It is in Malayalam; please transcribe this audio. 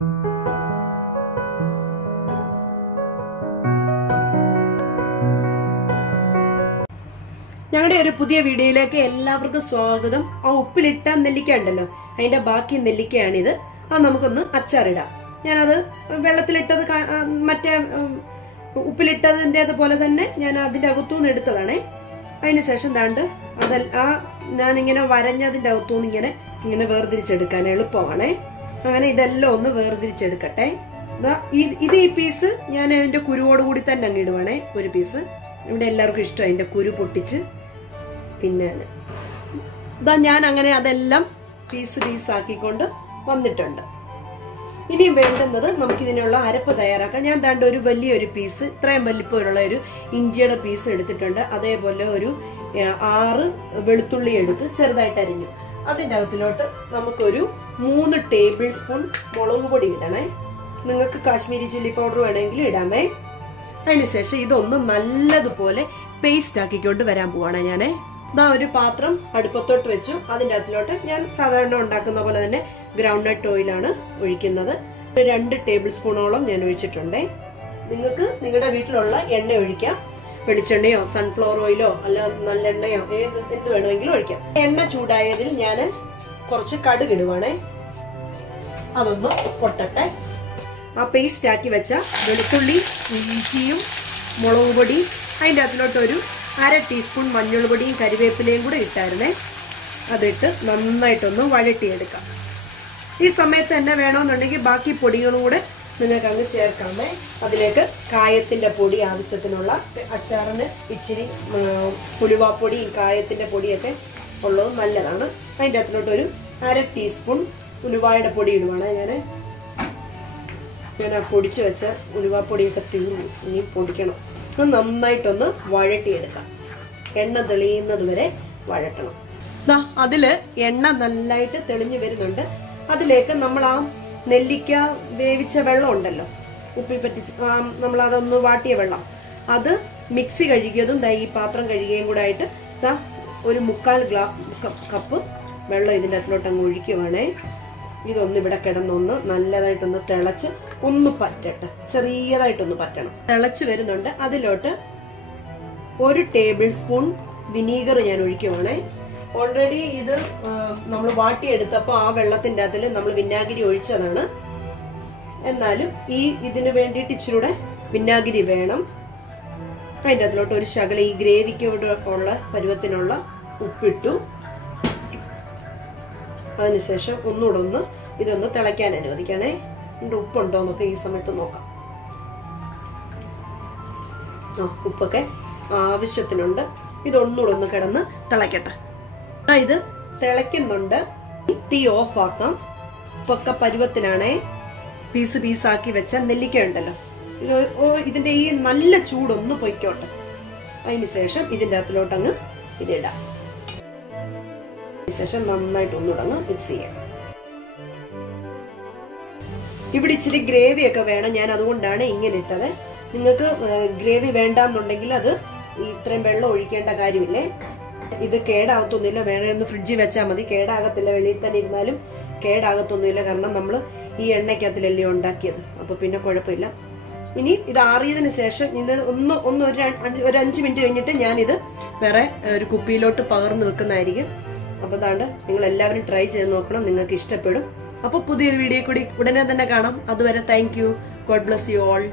ഞങ്ങളുടെ ഒരു പുതിയ വീഡിയോയിലേക്ക് എല്ലാവർക്കും സ്വാഗതം. ആ ഉപ്പിലിട്ട നെല്ലിക്ക ഉണ്ടല്ലോ, അതിന്റെ ബാക്കി നെല്ലിക്കയാണിത്. അത് നമുക്കൊന്ന് അച്ചാറിടാം. ഞാനത് വെള്ളത്തിലിട്ടത് മറ്റേ ഉപ്പിലിട്ടതിൻ്റെതുപോലെ തന്നെ ഞാൻ അതിന്റെ അകത്തുനിന്ന് എടുത്തതാണേ. അതിനുശേഷം ദാണ്ട് ഞാനിങ്ങനെ വരഞ്ഞതിന്റെ അകത്തുനിന്ന് ഇങ്ങനെ വേർതിരിച്ചെടുക്കാൻ എളുപ്പമാണേ. അങ്ങനെ ഇതെല്ലാം ഒന്ന് വേർതിരിച്ചെടുക്കട്ടെ. ഇത് ഈ പീസ് ഞാൻ അതിന്റെ കുരുവോട് കൂടി തന്നെ അങ്ങ് ഇടുവാണേ. ഒരു പീസ് ഇവിടെ എല്ലാവർക്കും ഇഷ്ടം അതിന്റെ കുരു പൊട്ടിച്ച് തിന്നാൻ. ഞാൻ അങ്ങനെ അതെല്ലാം പീസ് ആക്കിക്കൊണ്ട് വന്നിട്ടുണ്ട്. ഇനിയും വേണ്ടുന്നത് നമുക്കിതിനുള്ള അരപ്പ് തയ്യാറാക്കാം. ഞാൻ ദാണ്ട് ഒരു വലിയൊരു പീസ്, ഇത്രയും വലിപ്പമുള്ള ഒരു ഇഞ്ചിയുടെ പീസ് എടുത്തിട്ടുണ്ട്. അതേപോലെ ഒരു 6 വെളുത്തുള്ളി എടുത്ത് ചെറുതായിട്ട് അരിഞ്ഞു. അതിൻ്റെ അകത്തിലോട്ട് നമുക്കൊരു 3 ടേബിൾ സ്പൂൺ മുളക് പൊടി ഇടണേ. നിങ്ങൾക്ക് കാശ്മീരി ചില്ലി പൗഡർ വേണമെങ്കിൽ ഇടാമേ. അതിനുശേഷം ഇതൊന്ന് നല്ലതുപോലെ പേസ്റ്റ് ആക്കിക്കൊണ്ട് വരാൻ പോവാണ് ഞാനേ. ഒരു പാത്രം അടുപ്പത്തോട്ട് വെച്ചു. അതിൻ്റെ അകത്തിലോട്ട് ഞാൻ സാധാരണ ഉണ്ടാക്കുന്ന പോലെ തന്നെ ഗ്രൗണ്ട് നട്ട് ഓയിലാണ് ഒഴിക്കുന്നത്. 2 ടേബിൾ സ്പൂണോളം ഞാൻ ഒഴിച്ചിട്ടുണ്ടേ. നിങ്ങൾക്ക് നിങ്ങളുടെ വീട്ടിലുള്ള എണ്ണ ഒഴിക്കാം. വെളിച്ചെണ്ണയോ സൺഫ്ലവർ ഓയിലോ അല്ല നല്ലെണ്ണയോ എന്ത് വേണമെങ്കിലും ഒഴിക്കാം. എണ്ണ ചൂടായതിൽ ഞാൻ കുറച്ച് കടുക് ഇടുവാണേ. അതൊന്ന് പൊട്ടട്ടെ. ആ പേസ്റ്റ് ആക്കി വെച്ച വെളുത്തുള്ളി, ഇഞ്ചിയും മുളക് പൊടി, അതിൻ്റെ അകത്തിലോട്ട് ഒരു 1/2 ടീസ്പൂൺ മഞ്ഞൾ പൊടിയും കരിവേപ്പിലയും കൂടെ ഇട്ടായിരുന്നേ. അതിട്ട് നന്നായിട്ടൊന്ന് വഴട്ടിയെടുക്കാം. ഈ സമയത്ത് തന്നെ വേണമെന്നുണ്ടെങ്കിൽ ബാക്കി പൊടികളും കൂടെ നിങ്ങൾക്ക് അങ്ങ് ചേർക്കാമേ. അതിലേക്ക് കായത്തിന്റെ പൊടി ആവശ്യത്തിനുള്ള, അച്ചാറിന് ഇച്ചിരി ഉലുവാപ്പൊടിയും കായത്തിന്റെ പൊടിയൊക്കെ ഉള്ളത് നല്ലതാണ്. അതിൻ്റെ അകത്തിലോട്ട് ഒരു 1/2 ടീസ്പൂൺ ഉലുവായുടെ പൊടി ഇടുവാണ്. ഞാൻ ആ പൊടിച്ചു വെച്ച ഉലുവാപ്പൊടിയൊക്കെ തീർന്നു. ഇനി പൊടിക്കണം. നന്നായിട്ടൊന്ന് വഴട്ടിയെടുക്കാം. എണ്ണ തെളിയുന്നത് വരെ വഴട്ടണം. അതില് എണ്ണ നന്നായിട്ട് തെളിഞ്ഞു വരുന്നുണ്ട്. അതിലേക്ക് നമ്മൾ ആ നെല്ലിക്ക വേവിച്ച വെള്ളം ഉണ്ടല്ലോ, ഉപ്പി പറ്റിച്ച് നമ്മൾ അതൊന്ന് വാട്ടിയ വെള്ളം, അത് മിക്സി കഴുകിയതും ഈ പാത്രം കഴുകിയും കൂടെ ആയിട്ട് ഒരു 1/4 കപ്പ് വെള്ളം ഇതിൻ്റെ അകത്തിലോട്ട് അങ്ങ് ഒഴിക്കുവാണേ. ഇതൊന്ന് ഇവിടെ കിടന്നൊന്ന് നല്ലതായിട്ടൊന്ന് തിളച്ച് ഒന്ന് പറ്റട്ടെ. ചെറിയതായിട്ടൊന്ന് പറ്റണം. തിളച്ച് വരുന്നുണ്ട്. അതിലോട്ട് 1 ടേബിൾ സ്പൂൺ വിനീഗർ ഞാൻ ഒഴിക്കുവാണേ. ഓൾറെഡി ഇത് നമ്മൾ വാട്ടിയെടുത്തപ്പോൾ ആ വെള്ളത്തിന്റെ അതിൽ നമ്മൾ വിനാഗിരി ഒഴിച്ചതാണ്. എന്നാലും ഇതിന് വേണ്ടിയിട്ട് ഇച്ചിരൂടെ വിനാഗിരി വേണം. അതിൻ്റെ അതിലോട്ട് ഒരു ശകലം ഈ ഗ്രേവിക്ക് ഉള്ള പരുവത്തിനുള്ള ഉപ്പിട്ടു. അതിനുശേഷം ഒന്നുകൂടെ ഇതൊന്ന് തിളയ്ക്കാൻ അനുവദിക്കണേ. ഉപ്പുണ്ടോ എന്നൊക്കെ ഈ സമയത്ത് നോക്കാം. ഉപ്പൊക്കെ ആവശ്യത്തിനുണ്ട്. ഇതൊന്നുകൂടെ ഒന്ന് കിടന്ന് തിളയ്ക്കട്ടെ. ഇത് തിളയ്ക്കുന്നുണ്ട്. തീ ഓഫ് ആക്കാം. ഉപ്പൊക്കെ പരുവത്തിനാണേ. പീസാക്കി വെച്ച നെല്ലിക്ക ഉണ്ടല്ലോ, ഇതിന്റെ ഈ നല്ല ചൂടൊന്ന് പൊയ്ക്കോട്ടെ. അതിനുശേഷം ഇതിൻ്റെ അകത്തിലോട്ട് അങ്ങ് ഇതിടാം. ശേഷം നന്നായിട്ട് ഒന്നുടങ്ങ് മിക്സ് ചെയ്യാം. ഇവിടെ ഇച്ചിരി ഗ്രേവി ഒക്കെ വേണം. ഞാൻ അതുകൊണ്ടാണ് ഇങ്ങനെ ഇട്ടത്. നിങ്ങൾക്ക് ഗ്രേവി വേണ്ടാന്നുണ്ടെങ്കിൽ അത് ഇത്രയും വെള്ളം ഒഴിക്കേണ്ട കാര്യമില്ലേ. ഇത് കേടാകത്തൊന്നുമില്ല. വേണേ ഒന്ന് ഫ്രിഡ്ജിൽ വെച്ചാൽ മതി. കേടാകത്തില്ല. വെളിയിൽ തന്നെ ഇരുന്നാലും കേടാകത്തൊന്നുമില്ല. കാരണം നമ്മൾ ഈ എണ്ണയ്ക്കകത്തിലല്ലേ ഉണ്ടാക്കിയത്. അപ്പൊ പിന്നെ കുഴപ്പമില്ല. ഇനി ഇത് ആറിയതിന് ശേഷം ഇത് ഒരു 5 മിനിറ്റ് കഴിഞ്ഞിട്ട് ഞാനിത് വേറെ ഒരു കുപ്പിയിലോട്ട് പകർന്നു വെക്കുന്നതായിരിക്കും. അപ്പൊ അതാണ്ട് നിങ്ങൾ എല്ലാവരും ട്രൈ ചെയ്ത് നോക്കണം. നിങ്ങൾക്ക് ഇഷ്ടപ്പെടും. അപ്പൊ പുതിയൊരു വീഡിയോ കൂടി ഉടനെ തന്നെ കാണാം. അതുവരെ thank you. God bless you all.